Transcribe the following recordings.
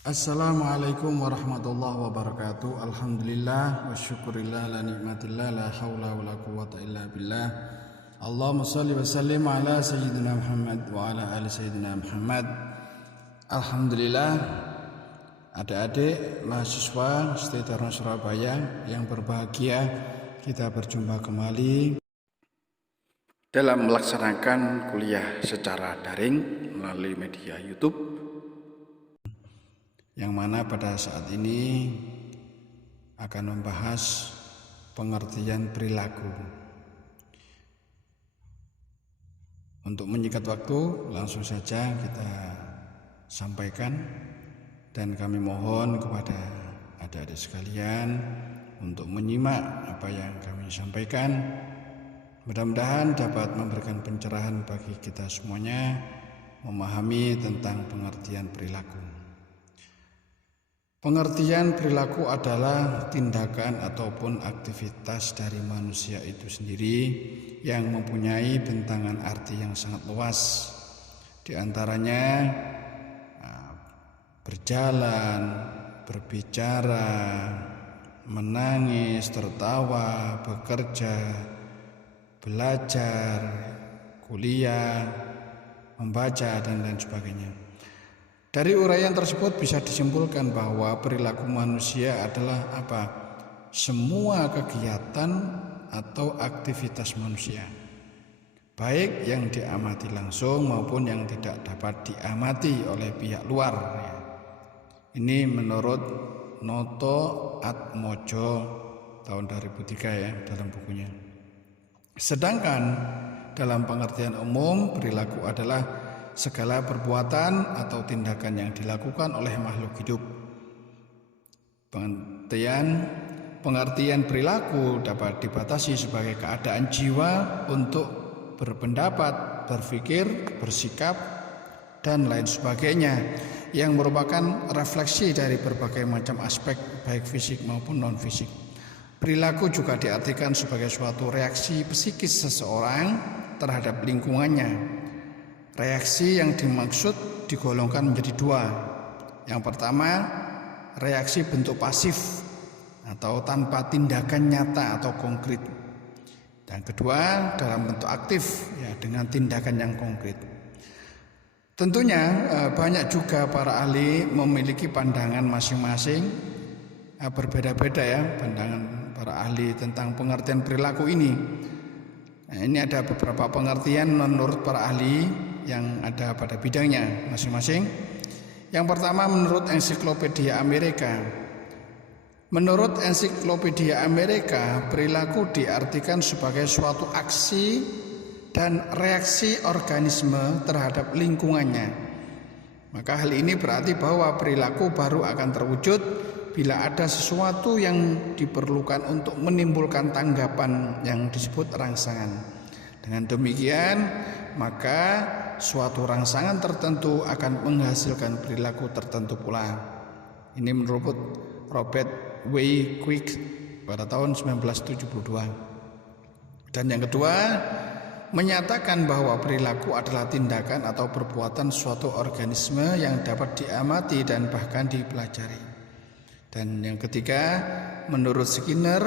Assalamualaikum warahmatullahi wabarakatuh. Alhamdulillah wa syukurillah la nikmatillah la hawla wa la quwata illa billah. Allahumma salli wa sallim ala sayyidina Muhammad wa ala ali sayyidina Muhammad. Alhamdulillah, adik-adik mahasiswa Setetarno Surabaya yang berbahagia, kita berjumpa kembali dalam melaksanakan kuliah secara daring melalui media YouTube, yang mana pada saat ini akan membahas pengertian perilaku. Untuk menyingkat waktu, langsung saja kita sampaikan, dan kami mohon kepada adik-adik sekalian untuk menyimak apa yang kami sampaikan. Mudah-mudahan dapat memberikan pencerahan bagi kita semuanya memahami tentang pengertian perilaku. Pengertian perilaku adalah tindakan ataupun aktivitas dari manusia itu sendiri yang mempunyai bentangan arti yang sangat luas. Di antaranya berjalan, berbicara, menangis, tertawa, bekerja, belajar, kuliah, membaca, dan lain sebagainya. Dari uraian tersebut bisa disimpulkan bahwa perilaku manusia adalah apa? Semua kegiatan atau aktivitas manusia, baik yang diamati langsung maupun yang tidak dapat diamati oleh pihak luar. Ini menurut Noto Atmojo tahun 2003 ya, dalam bukunya. Sedangkan dalam pengertian umum, perilaku adalah segala perbuatan atau tindakan yang dilakukan oleh makhluk hidup. Pengertian perilaku dapat dibatasi sebagai keadaan jiwa untuk berpendapat, berpikir, bersikap, dan lain sebagainya, yang merupakan refleksi dari berbagai macam aspek baik fisik maupun non-fisik. Perilaku juga diartikan sebagai suatu reaksi psikis seseorang terhadap lingkungannya. Reaksi yang dimaksud digolongkan menjadi dua. Yang pertama, reaksi bentuk pasif atau tanpa tindakan nyata atau konkret. Dan kedua, dalam bentuk aktif, ya, dengan tindakan yang konkret. Tentunya banyak juga para ahli memiliki pandangan masing-masing, berbeda-beda ya pandangan para ahli tentang pengertian perilaku ini. Nah, ini ada beberapa pengertian menurut para ahli yang ada pada bidangnya masing-masing. Yang pertama, menurut Ensiklopedia Amerika. Menurut Ensiklopedia Amerika, perilaku diartikan sebagai suatu aksi dan reaksi organisme terhadap lingkungannya. Maka hal ini berarti bahwa perilaku baru akan terwujud bila ada sesuatu yang diperlukan untuk menimbulkan tanggapan yang disebut rangsangan. Dengan demikian, maka suatu rangsangan tertentu akan menghasilkan perilaku tertentu pula. Ini menurut Robert W. Quick pada tahun 1972. Dan yang kedua, menyatakan bahwa perilaku adalah tindakan atau perbuatan suatu organisme yang dapat diamati dan bahkan dipelajari. Dan yang ketiga, menurut Skinner,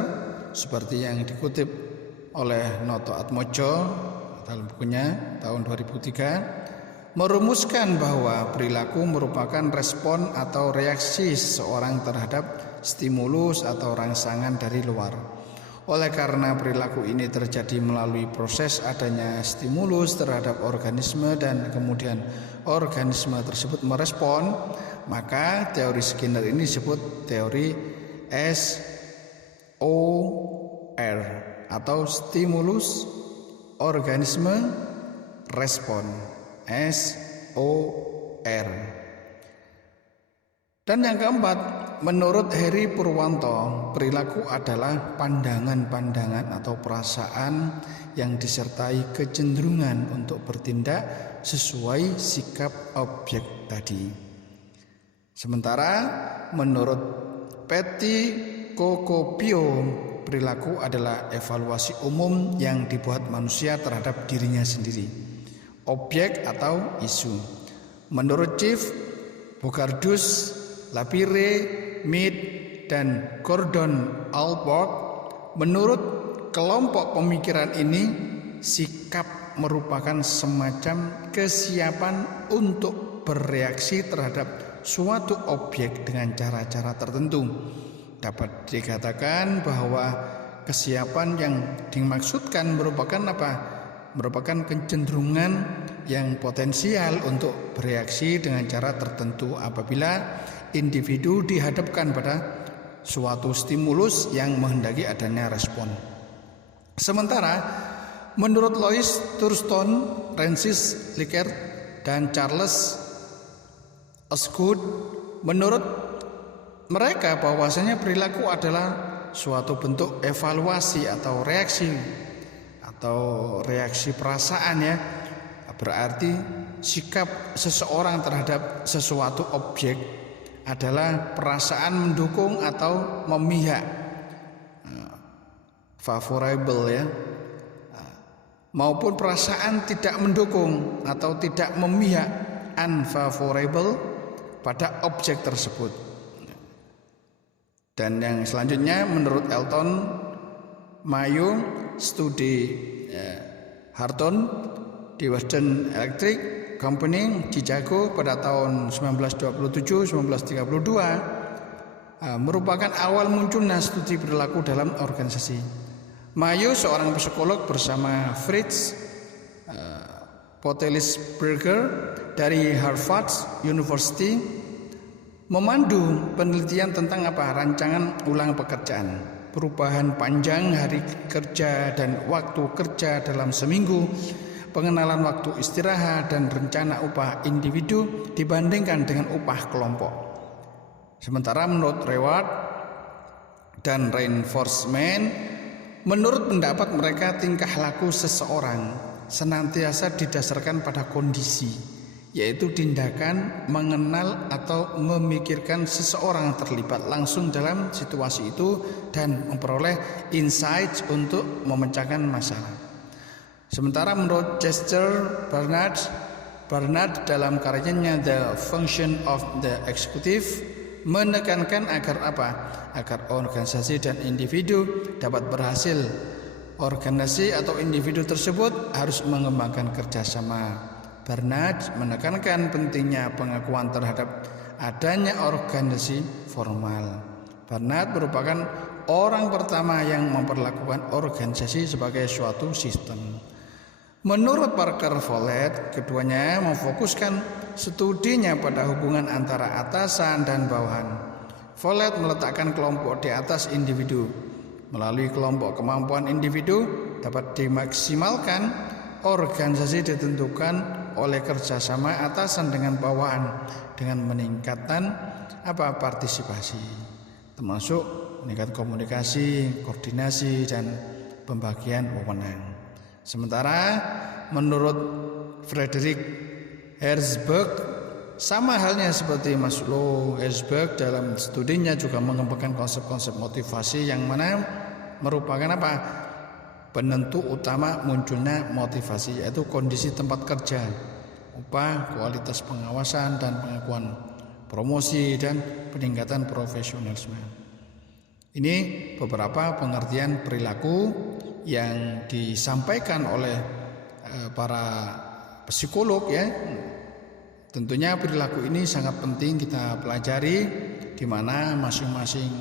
seperti yang dikutip oleh Noto Atmojo dalam bukunya tahun 2003, merumuskan bahwa perilaku merupakan respon atau reaksi seseorang terhadap stimulus atau rangsangan dari luar. Oleh karena perilaku ini terjadi melalui proses adanya stimulus terhadap organisme dan kemudian organisme tersebut merespon, maka teori Skinner ini disebut teori SOR atau stimulus organisme respon, SOR. Dan yang keempat, menurut Heri Purwanto, perilaku adalah pandangan-pandangan atau perasaan yang disertai kecenderungan untuk bertindak sesuai sikap objek tadi. Sementara menurut Patty Kokopio, perilaku adalah evaluasi umum yang dibuat manusia terhadap dirinya sendiri, objek atau isu. Menurut Chief Bogardus, Lapire, Mead, dan Gordon Allport, menurut kelompok pemikiran ini, sikap merupakan semacam kesiapan untuk bereaksi terhadap suatu objek dengan cara-cara tertentu. Dapat dikatakan bahwa kesiapan yang dimaksudkan merupakan merupakan kecenderungan yang potensial untuk bereaksi dengan cara tertentu apabila individu dihadapkan pada suatu stimulus yang menghendaki adanya respon. Sementara menurut Louis Thurston, Francis Likert, dan Charles Osgood, menurut mereka bahwasanya perilaku adalah suatu bentuk evaluasi atau reaksi perasaan ya. Berarti sikap seseorang terhadap sesuatu objek adalah perasaan mendukung atau memihak, favorable ya, maupun perasaan tidak mendukung atau tidak memihak, unfavorable, pada objek tersebut. Dan yang selanjutnya menurut Elton Mayo, studi Harton di Western Electric Company Chicago pada tahun 1927-1932 merupakan awal munculnya studi perilaku dalam organisasi. Mayo, seorang psikolog, bersama Fritz Potelisberger dari Harvard University memandu penelitian tentang rancangan ulang pekerjaan, perubahan panjang hari kerja dan waktu kerja dalam seminggu, pengenalan waktu istirahat, dan rencana upah individu dibandingkan dengan upah kelompok. Sementara menurut Reward dan Reinforcement, menurut pendapat mereka tingkah laku seseorang senantiasa didasarkan pada kondisi, yaitu tindakan, mengenal atau memikirkan seseorang terlibat langsung dalam situasi itu dan memperoleh insight untuk memecahkan masalah. Sementara menurut Chester Barnard dalam karyanya The Function of the Executive menekankan agar organisasi dan individu dapat berhasil. Organisasi atau individu tersebut harus mengembangkan kerjasama. Barnard menekankan pentingnya pengakuan terhadap adanya organisasi formal. Barnard merupakan orang pertama yang memperlakukan organisasi sebagai suatu sistem. Menurut Parker Follett, keduanya memfokuskan studinya pada hubungan antara atasan dan bawahan. Follett meletakkan kelompok di atas individu. Melalui kelompok kemampuan individu dapat dimaksimalkan, organisasi ditentukan oleh kerjasama atasan dengan bawahan dengan meningkatkan partisipasi, termasuk meningkat komunikasi, koordinasi, dan pembagian wewenang. Sementara menurut Frederick Herzberg, sama halnya seperti Maslow, Herzberg dalam studinya juga mengembangkan konsep-konsep motivasi yang mana merupakan penentu utama munculnya motivasi, yaitu kondisi tempat kerja, upah, kualitas pengawasan dan pengakuan, promosi, dan peningkatan profesionalisme. Ini beberapa pengertian perilaku yang disampaikan oleh para psikolog ya. Tentunya perilaku ini sangat penting kita pelajari, di mana masing-masing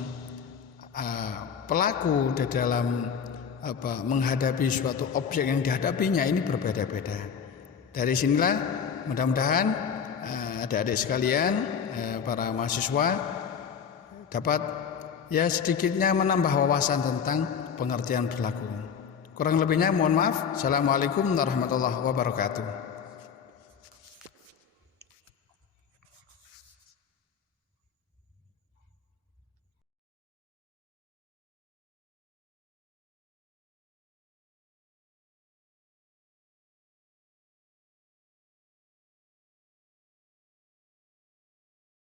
pelaku di dalam menghadapi suatu objek yang dihadapinya ini berbeda-beda. Dari sinilah mudah-mudahan adik-adik sekalian, para mahasiswa dapat sedikitnya menambah wawasan tentang pengertian perilaku. Kurang lebihnya mohon maaf. Assalamualaikum warahmatullahi wabarakatuh.